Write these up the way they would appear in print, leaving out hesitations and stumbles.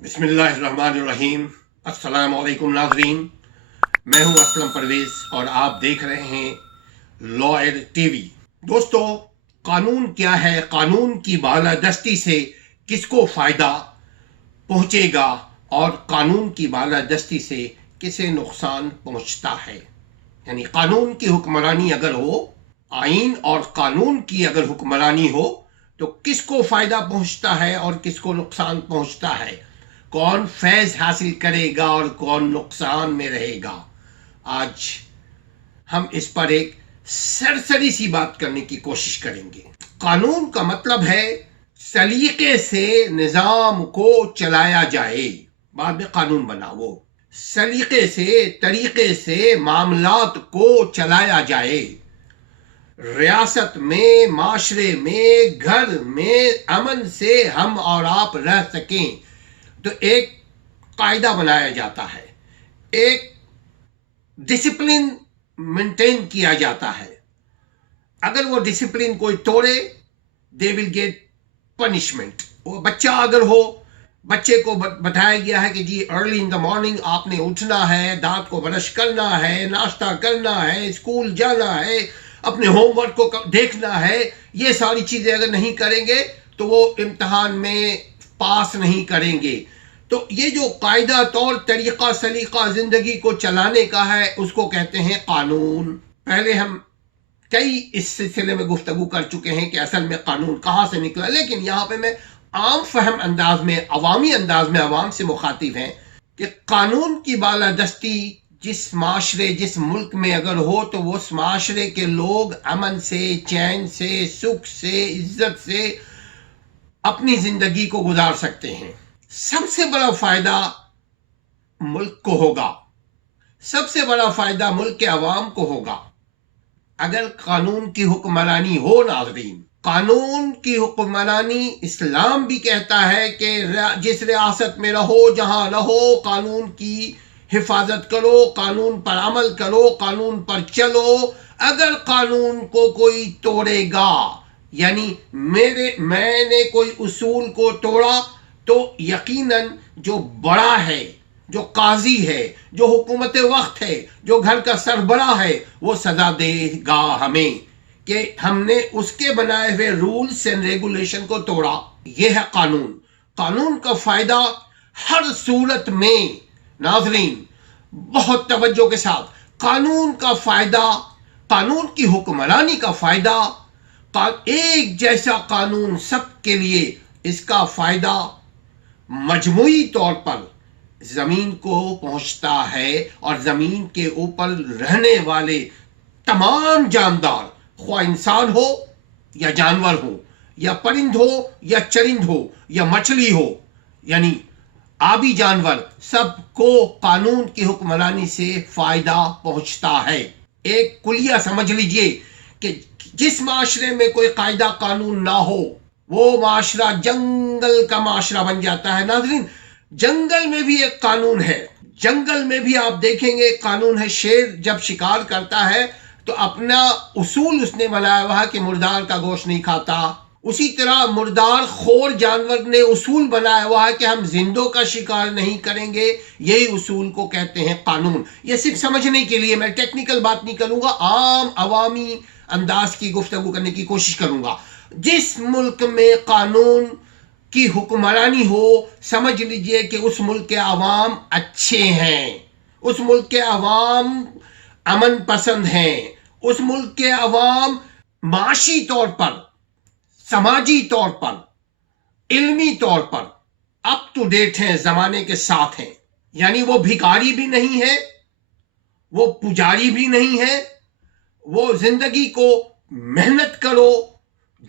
बिस्मिल्लाहिर्रहमानिर्रहीम। अस्सलाम वालेकुम नाज़रीन, मैं हूं असलम परवेज़ और आप देख रहे हैं लॉयर टीवी। दोस्तों, कानून क्या है, कानून की बालादस्ती से किसको फ़ायदा पहुंचेगा और कानून की बालादस्ती से किसे नुकसान पहुंचता है। यानी कानून की हुक्मरानी अगर हो, आइन और कानून की अगर हुक्मरानी हो तो किसको फ़ायदा पहुंचता है और किसको नुकसान पहुंचता है, कौन फैज़ हासिल करेगा और कौन नुकसान में रहेगा। आज हम इस पर एक सरसरी सी बात करने की कोशिश करेंगे। कानून का मतलब है सलीके से निज़ाम को चलाया जाए, बाद में कानून बना। वो सलीके से, तरीके से मामलात को चलाया जाए। रियासत में, माशरे में, घर में अमन से हम और आप रह सकें तो एक कायदा बनाया जाता है, एक डिसिप्लिन मेंटेन किया जाता है। अगर वो डिसिप्लिन कोई तोड़े, दे विल गेट पनिशमेंट। वो बच्चा अगर हो, बच्चे को बताया गया है कि जी अर्ली इन द मॉर्निंग आपने उठना है, दांत को ब्रश करना है, नाश्ता करना है, स्कूल जाना है, अपने होमवर्क को देखना है। ये सारी चीज़ें अगर नहीं करेंगे तो वो इम्तहान में पास नहीं करेंगे। तो ये जो कायदा तौर तरीका सलीका ज़िंदगी को चलाने का है, उसको कहते हैं कानून। पहले हम कई इस सिलसिले में गुफ्तगू कर चुके हैं कि असल में कानून कहाँ से निकला, लेकिन यहाँ पे मैं आम फहम अंदाज में, अवामी अंदाज में अवाम से मुखातिब हैं कि कानून की बालादस्ती जिस माशरे, जिस मुल्क में अगर हो तो वो उस माशरे के लोग अमन से, चैन से, सुख से, इज्जत से अपनी ज़िंदगी को गुजार सकते हैं। सबसे बड़ा फ़ायदा मुल्क को होगा, सबसे बड़ा फ़ायदा मुल्क के अवाम को होगा अगर कानून की हुक्मरानी हो। नाज़रीन, कानून की हुक्मरानी इस्लाम भी कहता है कि जिस रियासत में रहो, जहां रहो, कानून की हिफाजत करो, कानून पर अमल करो, कानून पर चलो। अगर कानून को कोई तोड़ेगा, यानी मैंने कोई उसूल को तोड़ा, तो यकीनन जो बड़ा है, जो काजी है, जो हुकूमत वक्त है, जो घर का सरबराह है, वो सजा देगा हमें कि हमने उसके बनाए हुए रूल्स एंड रेगुलेशन को तोड़ा। ये है कानून। कानून का फायदा हर सूरत में, नाजरीन बहुत तवज्जो के साथ, कानून का फायदा, कानून की हुक्मरानी का फायदा, एक जैसा कानून सबके लिए, इसका फायदा मजमूई तौर पर जमीन को पहुंचता है और जमीन के ऊपर रहने वाले तमाम जानदार, ख्वाह इंसान हो या जानवर हो या परिंद हो या चरिंद हो या मछली हो, यानी आबी जानवर, सबको कानून की हुक्मरानी से फायदा पहुंचता है। एक कुलिया समझ लीजिए कि जिस माशरे में कोई कायदा कानून ना हो, वो माशरा जंगल का माशरा बन जाता है। नाज़रीन, जंगल में भी एक कानून है। जंगल में भी आप देखेंगे कानून है। शेर जब शिकार करता है तो अपना उसूल उसने बनाया हुआ है कि मुर्दार का गोश्त नहीं खाता। उसी तरह मुर्दार खोर जानवर ने उसूल बनाया हुआ है कि हम जिंदों का शिकार नहीं करेंगे। यही उसूल को कहते हैं कानून। ये सिर्फ समझने के लिए, मैं टेक्निकल बात नहीं करूंगा, आम अवामी अंदाज की गुफ्तगू करने की कोशिश करूंगा। जिस मुल्क में कानून की हुक्मरानी हो, समझ लीजिए कि उस मुल्क के अवाम अच्छे हैं, उस मुल्क के अवाम अमन पसंद हैं, उस मुल्क के अवाम माशी तौर पर, समाजी तौर पर, इल्मी तौर पर अप टू डेट हैं, जमाने के साथ हैं। यानी वो भिखारी भी नहीं है, वो पुजारी भी नहीं है, वो जिंदगी को मेहनत करो,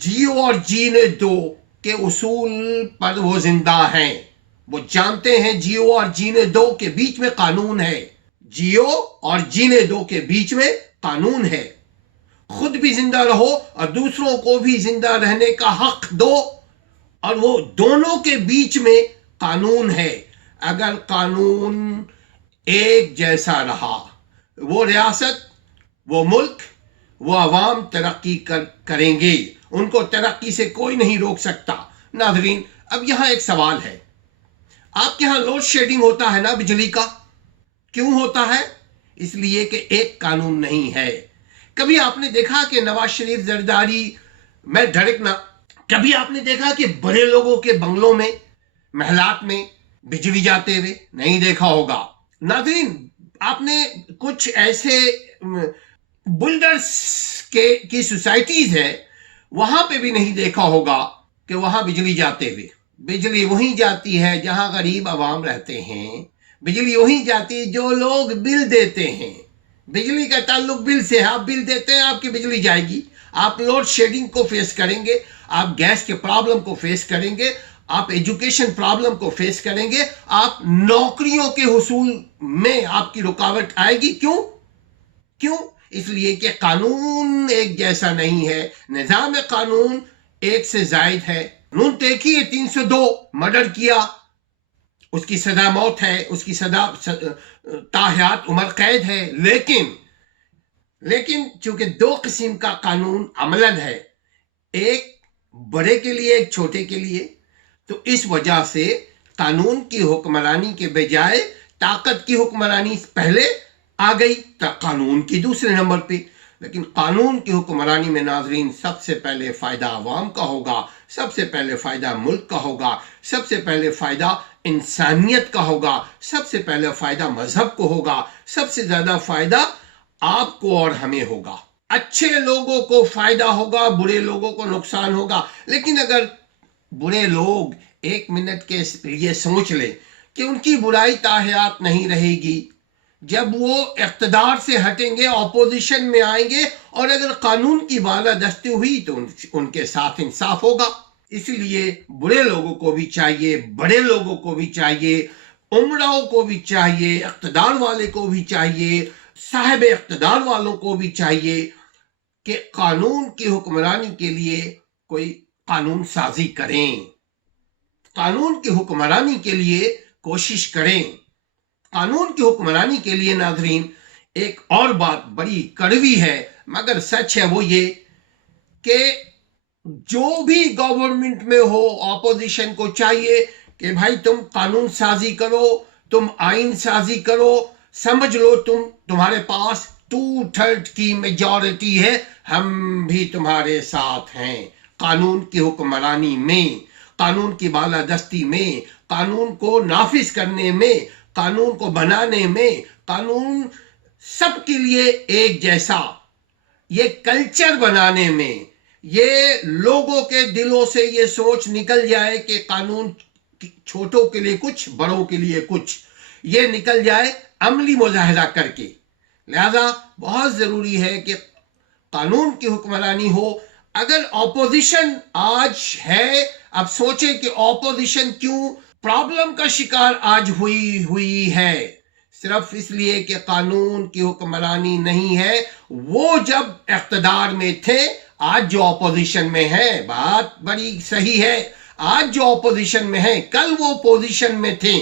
जियो और जीने दो के उसूल पर वो जिंदा हैं। वो जानते हैं जियो और जीने दो के बीच में कानून है, जियो और जीने दो के बीच में कानून है। खुद भी जिंदा रहो और दूसरों को भी जिंदा रहने का हक दो, और वो दोनों के बीच में कानून है। अगर कानून एक जैसा रहा, वो रियासत, वो मुल्क, वो अवाम तरक्की करेंगे। उनको तरक्की से कोई नहीं रोक सकता। नाज़रीन, अब यहां एक सवाल है, आपके यहाँ लोड शेडिंग होता है ना बिजली का, क्यों होता है? इसलिए कि एक कानून नहीं है। कभी आपने देखा कि नवाज शरीफ जरदारी, मैं डायरेक्ट ना, कभी आपने देखा कि बड़े लोगों के बंगलों में, महलात में बिजली जाते हुए? नहीं देखा होगा। नाज़रीन, आपने कुछ ऐसे बिल्डर्स की सोसाइटीज है, वहां पे भी नहीं देखा होगा कि वहां बिजली जाते हुए। बिजली वहीं जाती है जहां गरीब आवाम रहते हैं, बिजली वहीं जाती है जो लोग बिल देते हैं। बिजली का ताल्लुक बिल से है, आप बिल देते हैं, आपकी बिजली जाएगी। आप लोड शेडिंग को फेस करेंगे, आप गैस के प्रॉब्लम को फेस करेंगे, आप एजुकेशन प्रॉब्लम को फेस करेंगे, आप नौकरियों के हुसूल में आपकी रुकावट आएगी। क्यों? इसलिए कि कानून एक जैसा नहीं है, निजाम कानून एक से जायद है। कानून देखिए, 302 मर्डर किया, उसकी सजा मौत है, उसकी सजा ताहयात उम्र कैद है। लेकिन चूंकि दो किस्म का कानून अमलन है, एक बड़े के लिए, एक छोटे के लिए, तो इस वजह से कानून की हुक्मरानी के बजाय ताकत की हुक्मरानी पहले आ गई, कानून की दूसरे नंबर पे। लेकिन कानून की हुक्मरानी में नाजरीन सबसे पहले फायदा अवाम का होगा, सबसे पहले फायदा मुल्क का होगा, सबसे पहले फायदा इंसानियत का होगा, सबसे पहले फायदा मजहब को होगा, सबसे ज्यादा फायदा आपको और हमें होगा। अच्छे लोगों को फायदा होगा, बुरे लोगों को नुकसान होगा। लेकिन अगर बुरे लोग एक मिनट के लिए सोच ले कि उनकी बुराई ताहयात नहीं रहेगी, जब वो इख्तिदार से हटेंगे, ऑपोजिशन में आएंगे, और अगर कानून की बालादस्ती हुई तो उनके साथ इंसाफ होगा। इसलिए बुरे लोगों को भी चाहिए, बड़े लोगों को भी चाहिए, उमराओं को भी चाहिए, इख्तिदार वाले को भी चाहिए, साहिब इख्तिदार वालों को भी चाहिए कि कानून की हुक्मरानी के लिए कोई कानून साजी करें, कानून की हुक्मरानी के लिए कोशिश करें। कानून की हुक्मरानी के लिए नाजरीन एक और बात बड़ी कड़वी है मगर सच है, वो ये कि जो भी गवर्नमेंट में हो, ऑपोजिशन को चाहिए कि भाई तुम कानून साजी करो, तुम आइन साजी करो। समझ लो तुम्हारे पास 2/3 की मेजॉरिटी है, हम भी तुम्हारे साथ हैं। कानून की हुक्मरानी में, कानून की बालादस्ती में, कानून को नाफिज करने में, कानून को बनाने में, कानून सबके लिए एक जैसा, ये कल्चर बनाने में, ये लोगों के दिलों से ये सोच निकल जाए कि कानून छोटों के लिए कुछ, बड़ों के लिए कुछ, ये निकल जाए अमली मुजाहिरा करके। लिहाजा बहुत जरूरी है कि कानून की हुक्मरानी हो। अगर ऑपोजिशन आज है, अब सोचे कि ऑपोजिशन क्यों प्रॉब्लम का शिकार आज हुई है, सिर्फ इसलिए कि कानून की हुक्मरानी नहीं है। वो जब इख्तिदार में थे, आज जो ऑपोजिशन में है, बात बड़ी सही है, आज जो ऑपोजिशन में है, कल वो पोजीशन में थे,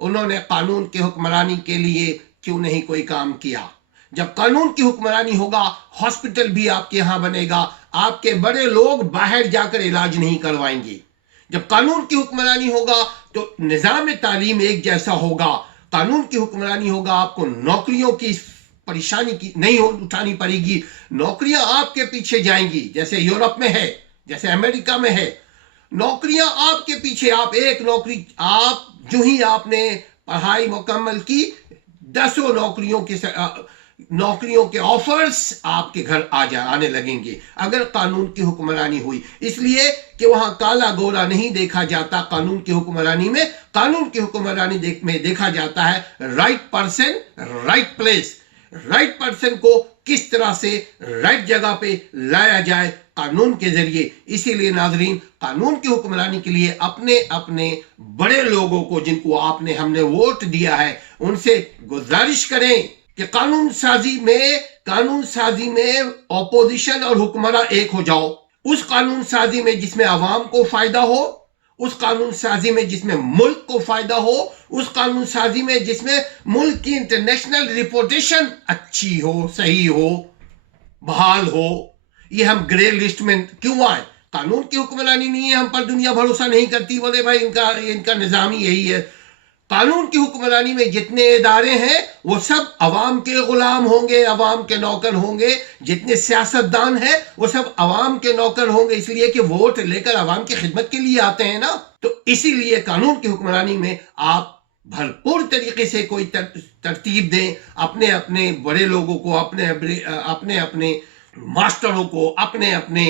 उन्होंने कानून की हुक्मरानी के लिए क्यों नहीं कोई काम किया? जब कानून की हुक्मरानी होगा, हॉस्पिटल भी आपके यहां बनेगा, आपके बड़े लोग बाहर जाकर इलाज नहीं करवाएंगे। जब कानून की हुक्मरानी होगा तो निजाम तालीम एक जैसा होगा, कानून की हुक्मरानी होगा, आपको नौकरियों की परेशानी की नहीं उठानी पड़ेगी, नौकरियां आपके पीछे जाएंगी, जैसे यूरोप में है, जैसे अमेरिका में है, नौकरियां आपके पीछे। आप एक नौकरी, आप जो ही आपने पढ़ाई मुकम्मल की, 10 नौकरियों के ऑफर्स आपके घर आने लगेंगे अगर कानून की हुक्मरानी हुई। इसलिए कि वहां काला गोरा नहीं देखा जाता कानून की हुक्मरानी में। कानून की हुक्मरानी में देखा जाता है right person right place, right person को किस तरह से राइट जगह पे लाया जाए कानून के जरिए। इसीलिए नाजरीन, कानून की हुक्मरानी के लिए अपने अपने बड़े लोगों को, जिनको हमने वोट दिया है, उनसे गुजारिश करें कि कानून साजी में ऑपोजिशन और हुक्मरां एक हो जाओ। उस कानून साजी में जिसमें आवाम को फायदा हो, उस कानून साजी में जिसमें मुल्क को फायदा हो, उस कानून साजी में जिसमें मुल्क की इंटरनेशनल रिपोर्टेशन अच्छी हो, सही हो, बहाल हो। ये हम ग्रे लिस्ट में क्यों आए? कानून की हुक्मरानी नहीं है, हम पर दुनिया भरोसा नहीं करती, बोले भाई इनका निजाम ही यही है, قانون کی حکمرانی میں جتنے ادارے ہیں وہ سب عوام کے غلام ہوں گے، عوام کے نوکر ہوں گے. جتنے سیاستدان ہیں وہ سب عوام کے نوکر ہوں گے، اس لیے کہ ووٹ لے کر عوام کی خدمت کے لیے آتے ہیں نا. تو اسی لیے قانون کی حکمرانی میں آپ بھرپور طریقے سے کوئی ترتیب دیں، اپنے اپنے بڑے لوگوں کو، اپنے اپنے ماسٹروں کو، اپنے اپنے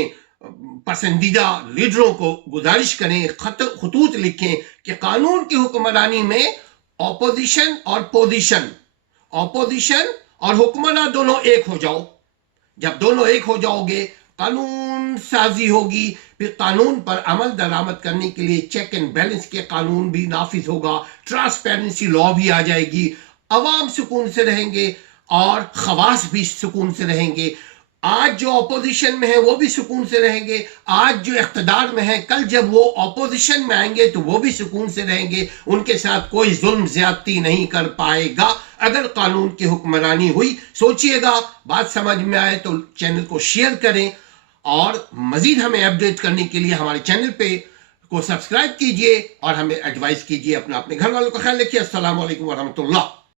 پسندیدہ لیڈروں کو گزارش کریں، خطوط لکھیں کہ قانون کی حکمرانی میں اپوزیشن اور حکمراں دونوں ایک ہو جاؤ. جب دونوں ایک ہو جاؤ گے، قانون سازی ہوگی، پھر قانون پر عمل درآمد کرنے کے لیے چیک اینڈ بیلنس کے قانون بھی نافذ ہوگا، ٹرانسپیرنسی لا بھی آ جائے گی، عوام سکون سے رہیں گے اور خواص بھی سکون سے رہیں گے. آج جو اپوزیشن میں ہیں وہ بھی سکون سے رہیں گے، آج جو اقتدار میں ہیں کل جب وہ اپوزیشن میں آئیں گے تو وہ بھی سکون سے رہیں گے. ان کے ساتھ کوئی ظلم زیادتی نہیں کر پائے گا اگر قانون کی حکمرانی ہوئی. سوچئے گا، بات سمجھ میں آئے تو چینل کو شیئر کریں اور مزید ہمیں اپڈیٹ کرنے کے لیے ہمارے چینل پہ کو سبسکرائب کیجئے اور ہمیں ایڈوائز کیجئے. اپنے گھر والوں کا خیال رکھیے. السلام علیکم ورحمۃ اللہ.